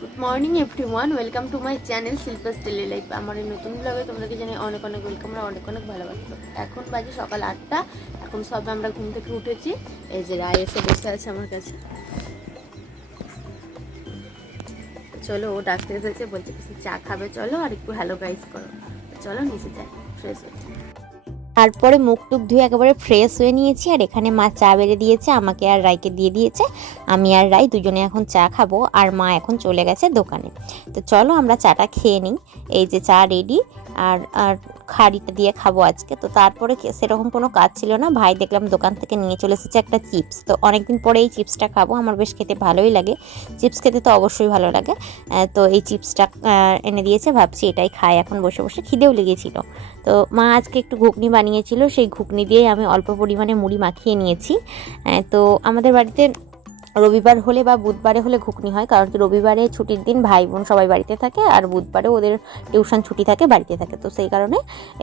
Good morning everyone welcome to my channel Shilpa's daily life আমার এই নতুন ব্লগে তোমাদেরকে জানাই অনেক অনেক ওয়েলকাম আর অনেক অনেক ভালোবাসতো এখন বাজে সকাল আটটা। এখন সবে আমরা ঘুম থেকে উঠেছি। এই যে রায় এসে বসে আছে আমার কাছে। চলো, ও ডাকতে এসেছে, বলছে চা খাবে, চলো, আর একটু হ্যালো গাইস করো। চলো, নিচে যাই ফ্রেশ হয়ে। তারপরে মুখ টুক ধুয়ে একেবারে ফ্রেশ হয়ে নিয়েছি, আর এখানে মা চা বেড়ে দিয়েছে, আমাকে আর রায়কে দিয়ে দিয়েছে। আমি আর রাই দুজনে এখন চা খাব, আর মা এখন চলে গেছে দোকানে। তো চলো আমরা চাটা খেয়ে নিই, এই যে চা রেডি আর আর খাড়িটা দিয়ে খাব আজকে। তো তারপরে সেরকম কোনো কাজ ছিল না। ভাই দেখলাম দোকান থেকে নিয়ে চলে এসেছে একটা চিপস। তো অনেকদিন পরে এই চিপসটা খাব। আমার বেশ খেতে ভালোই লাগে। চিপস খেতে তো অবশ্যই ভালো লাগে। তো এই চিপসটা এনে দিয়েছে। ভাবছি এটাই খাই। এখন বসে বসে খিদেও লেগেছিল। তো মা আজকে একটু ঘুগনি বানিয়েছিল। সেই ঘুগনি দিয়েই আমি অল্প পরিমাণে মুড়ি মাখিয়ে নিয়েছি। তো আমাদের বাড়িতে রবিবার হলে বা বুধবারে হলে ঘুগনি হয়, কারণ কি রবিবারে ছুটির দিন ভাই বোন সবাই বাড়িতে থাকে আর বুধবারে ওদের টিউশন ছুটি থাকে, বাড়িতে থাকে। তো সেই কারণে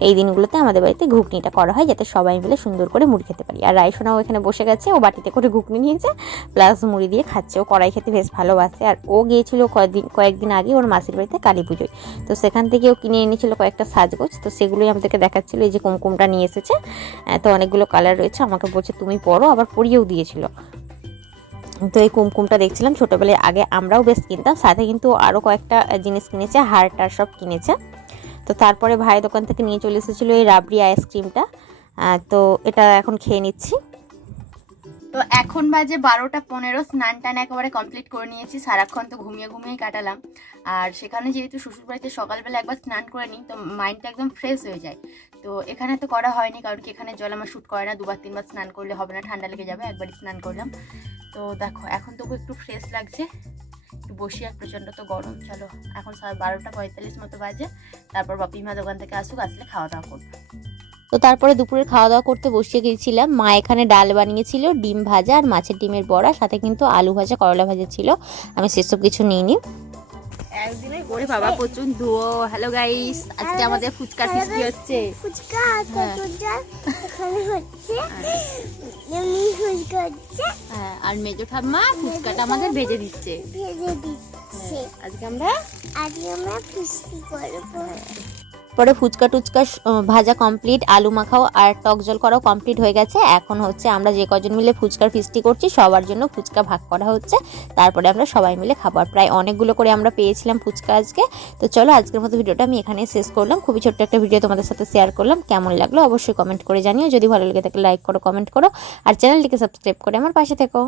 এই দিনগুলোতে আমাদের বাড়িতে ঘুগনিটা করা হয়, যাতে সবাই মিলে সুন্দর করে মুড়ি খেতে পারি। আর রায়সোনাও এখানে বসে গেছে, ও বাটিতে করে ঘুগনি নিয়েছে, প্লাস মুড়ি দিয়ে খাচ্ছে। ও কড়াই খেতে বেশ ভালোবাসে। আর ও গিয়েছিল কয়েকদিন কয়েকদিন আগে ওর মাসির বাড়িতে কালী পুজোয়। তো সেখান থেকে ও কিনে এনেছিল কয়েকটা সাজগোজ। তো সেগুলোই আমাদেরকে দেখাচ্ছিল, এই যে কুমকুমটা নিয়ে এসেছে। তো অনেকগুলো কালার রয়েছে। আমাকে বলছে, তুমি পরো। আবার পরিয়েও দিয়েছিল। তো এই কুমকুমটা দেখছিলাম ছোটোবেলায়। আগে আমরাও বেশ কিনতাম, সাথে কিন্তু আরও কয়েকটা জিনিস কিনেছে হার টার সব কিনেছে। তো তারপরে ভাই দোকান থেকে নিয়ে চলে এসেছিল এই রাবড়ি আইসক্রিমটা তো এটা এখন খেয়ে নিচ্ছি। তো এখন বাজে বারোটা পনেরো, স্নান টান একেবারে কমপ্লিট করে নিয়েছি, সারাক্ষণ তো ঘুমিয়ে ঘুমিয়েই কাটালাম। আর সেখানে যেহেতু শ্বশুরবাড়িতে সকালবেলা একবার স্নান করে নিই, তো মাইন্ডটা একদম ফ্রেশ হয়ে যায়। তো এখানে তো করা হয়নি, কারণ কি এখানে জল আমার শ্যুট করে না, দুবার তিনবার স্নান করলে হবে না, ঠান্ডা লেগে যাবে, একবারই স্নান করলাম। তো দেখো, এখন তবু একটু ফ্রেশ লাগছে, একটু বসি, আর প্রচণ্ড তো গরম। চলো, এখন বারোটা পঁয়তাল্লিশ মতো বাজে, তারপর বাপিমা দোকান থেকে আসুক, আসলে খাওয়া দাওয়া করব। তো তারপরে দুপুরে খাওয়া দাওয়া করতে বসিয়ে গিয়েছিলাম। মা এখানে ডাল বানিয়েছিল ডিম ভাজা আর মাছের ডিমের বড়া সাথে কিন্তু আলু ভাজা করলা ভাজা ছিল। আমি সেসব কিছু নিইনি। একদিনে করে বাবা প্রচুর ধুয়ো হ্যালো গাইস আজকে আমাদের ফিস্টি হচ্ছে। ফুচকা হ্যাঁ। হচ্ছে। ফুচকা হ্যাঁ আর মেজো ঠাম্মা ফুচকাটা আমাদের ভেজে দিচ্ছে। ভেজে দিচ্ছে। আজকে আমরা আজকে আমরা ফিস্টি করব পরে ফুচকা টুচকা ভাজা কমপ্লিট আলু মাখাও আর টক জল করাও কমপ্লিট হয়ে গেছে। এখন হচ্ছে আমরা যে কজন মিলে ফুচকার ফিস্টি করছি, সবার জন্য ফুচকা ভাগ করা হচ্ছে। তারপরে আমরা সবাই মিলে খাবার প্রায় অনেকগুলো করে আমরা পেয়েছিলাম ফুচকা আজকে। তো চলো, আজকের মতো ভিডিওটা আমি এখানে শেষ করলাম। খুবই ছোট্ট একটা ভিডিও তোমাদের সাথে শেয়ার করলাম। কেমন লাগল অবশ্যই কমেন্ট করে জানিও। যদি ভালো লেগে থাকে লাইক করো কমেন্ট করো। আর চ্যানেলটিকে সাবস্ক্রাইব করে আমার পাশে থেকো।